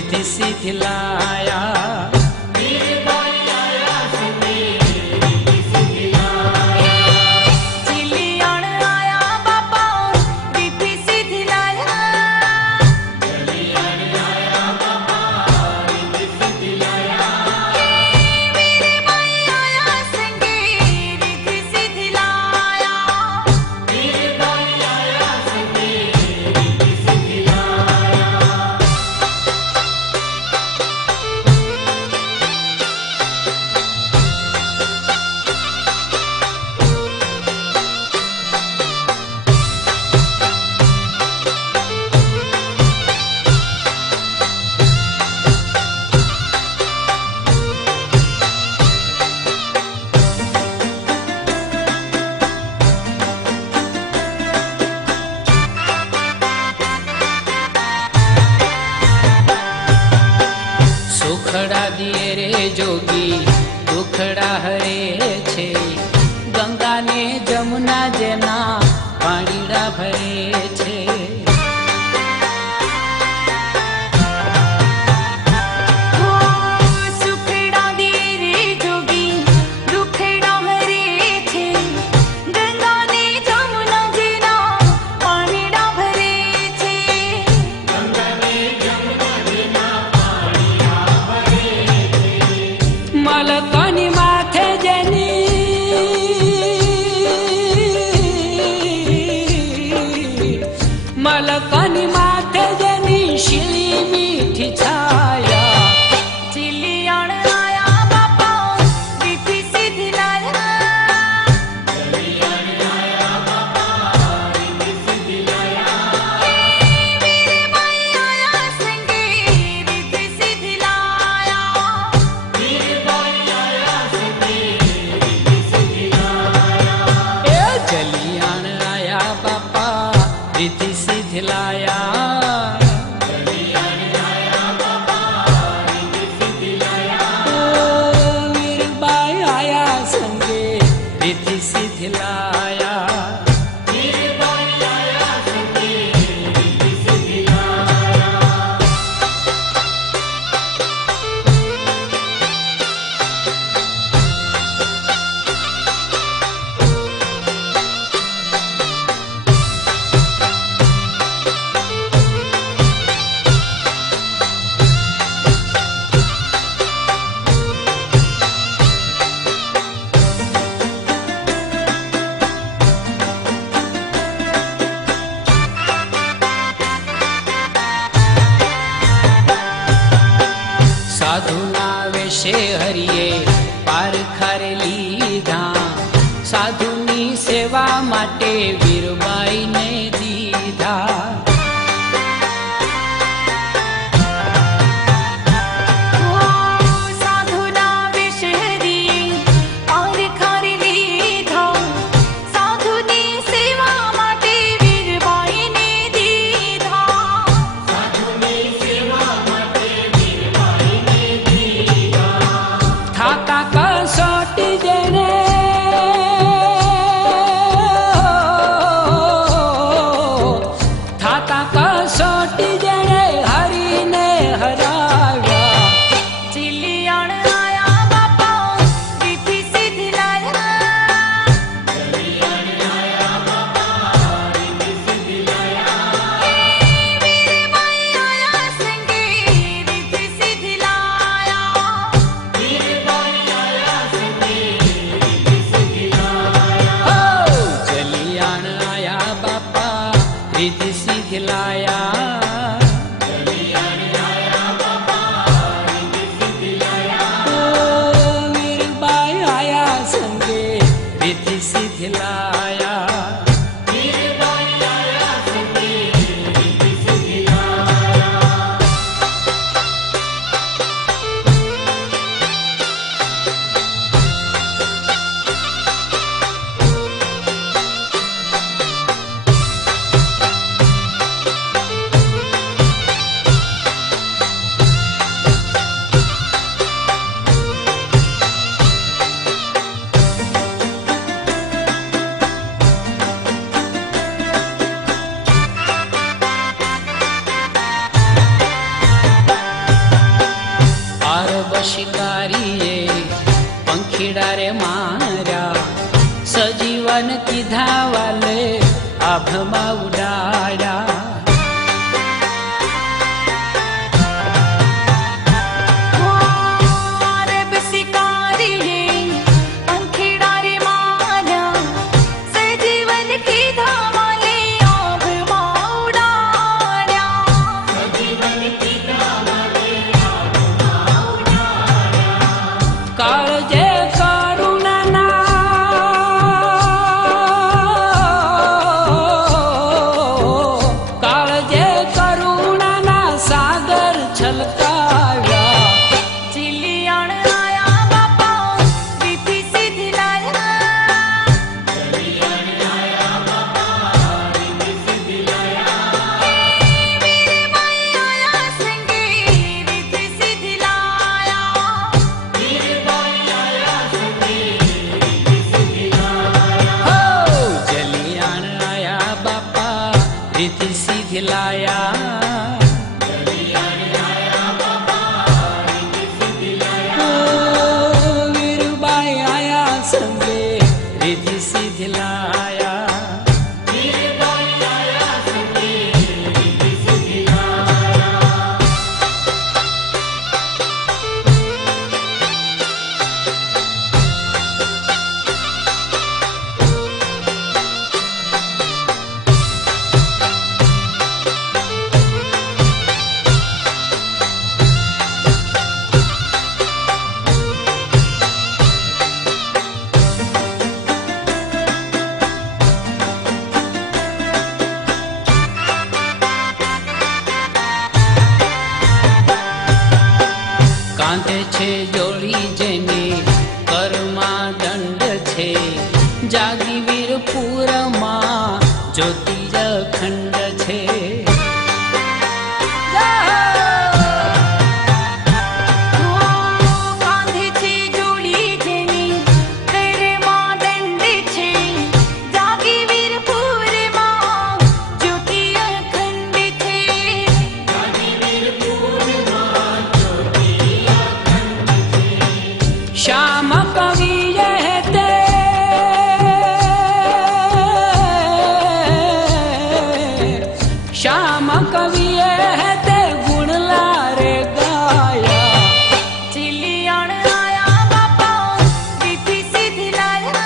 रिद्धि सिद्धि लाया। સુખડા દિયે રે જોગી દુખડા હરે છે, ગંગા ને જમુના જેના પાણીડા ભરે છે। મલકોની માથે જેની શીલી મીઠી છાયા, ચીલિયાણ આયા બાપા રીતિ સિદ્ધિ લાયા। ચીલિયાણ આયા બાપા રીતિ સિદ્ધિ લાયા, વીરબાઈ આયા સંગે રીતિ સિદ્ધિ લાયા। વીરબાઈ આયા સંગે રીતિ સિદ્ધિ લાયા, એ ચલિયાણ આયા બાપા રીતિ સિદ્ધિ લાયા। વીરબાઈ આયા સંગે રીતિ સિદ્ધિ લાયા। વીરબાઈ આયા સંગે રીતિ સિદ્ધિ લાયા। સાધુના વેશે હરિએ પારખા રે લીધા, સાધુની સેવા માટે વીરબાઈને દીધા। થાતા કસોટી જેને હરીને હરાવ્યા। ચીલિયાણ આયા બાપા રીતિ સિદ્ધિ લાયા। ચલિયાણ આયા બાપા રીતિ સિદ્ધિ લાયા, વીરબાઈ આયા સંગે રીતિ સિદ્ધિ લાયા। વીરબાઈ આયા સંગે રીતિ સિદ્ધિ લાયા, ચલિયાણ આયા બાપા રીતિ સિદ્ધિ લાયા। વીરબાઈ આયા સંગે રીતિ સિદ્ધિ લાયા। વીરબાઈ આયા સંગે રીતિ સિદ્ધિ લાયા। લીધા વાલે આભમાં ઉડાડ્યા. કાંતે છે જોડી જેને કર્મા દંડ છે, જાગી વીરપુરમાં જ્યોતિ અખંડ છે. श्याम कवि रहते श्याम कवि रहते गुण लारे गाया. चिलियाण आया बापा विधि सिद्धि लाया.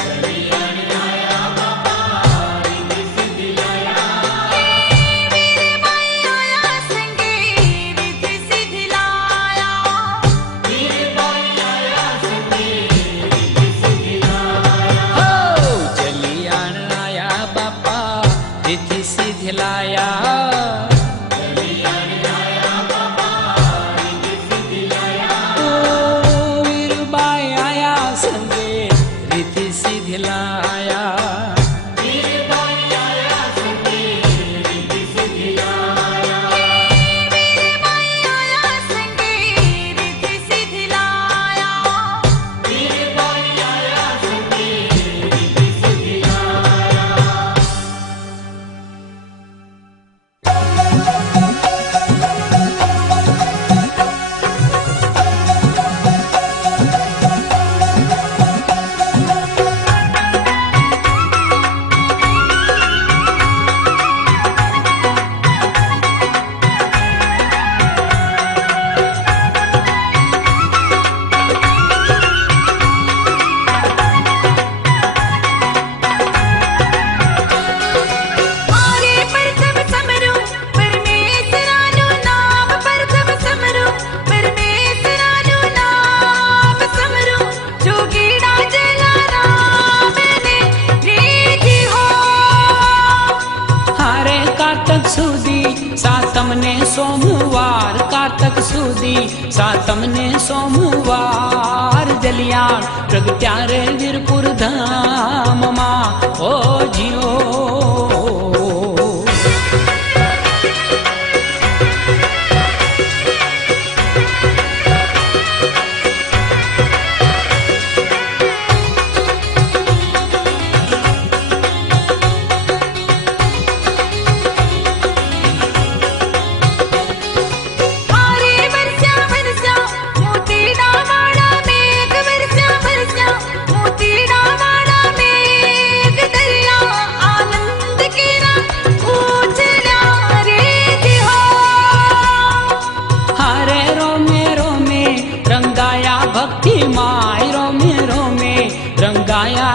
चिलियाण आया बापा विधि सिद्धि लाया. वीर भाई आया संगे विधि सिद्धि लाया. वीर भाई आया संगे विधि सिद्धि लाया. हो चलियाण आया बापा रिद्धि सिद्धि लाया. वीरबाई आया संगे रिद्धि सिद्धि लाया. સાતમને સોમવાર કારતક સુધી સાતમને સોમવાર જલિયાણ પ્રગટ્યા રે વીરપુર ધામમાં. ઓ જીઓ मोती डामाड़ा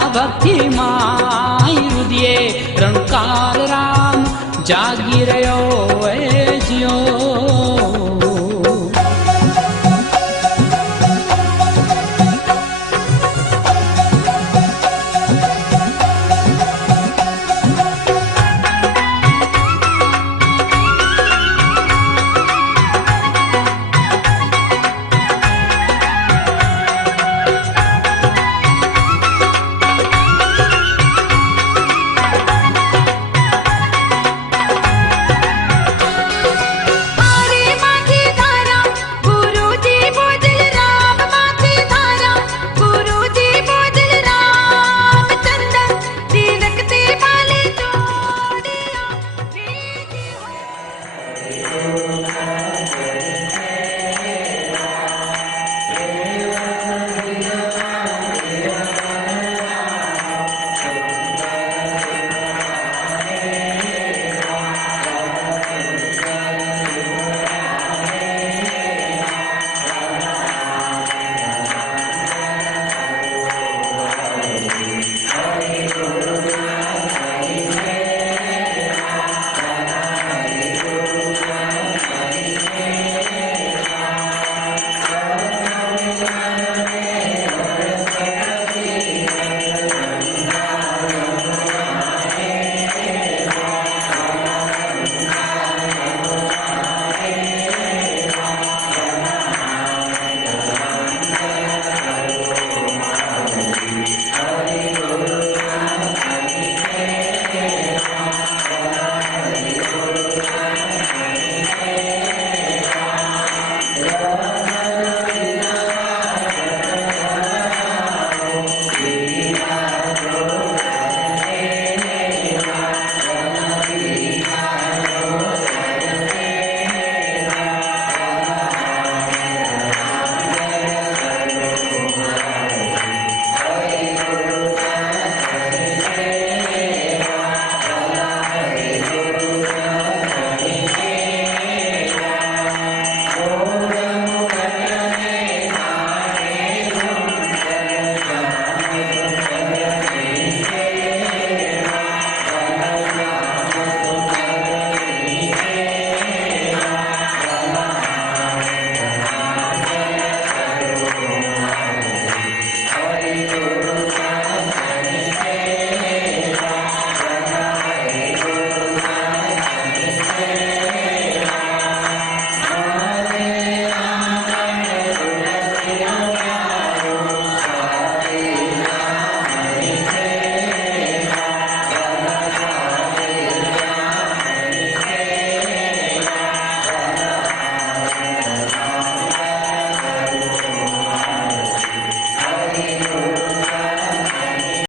ભક્તિમાં હૃદયે રણકાર રામ જાગી રહ્યો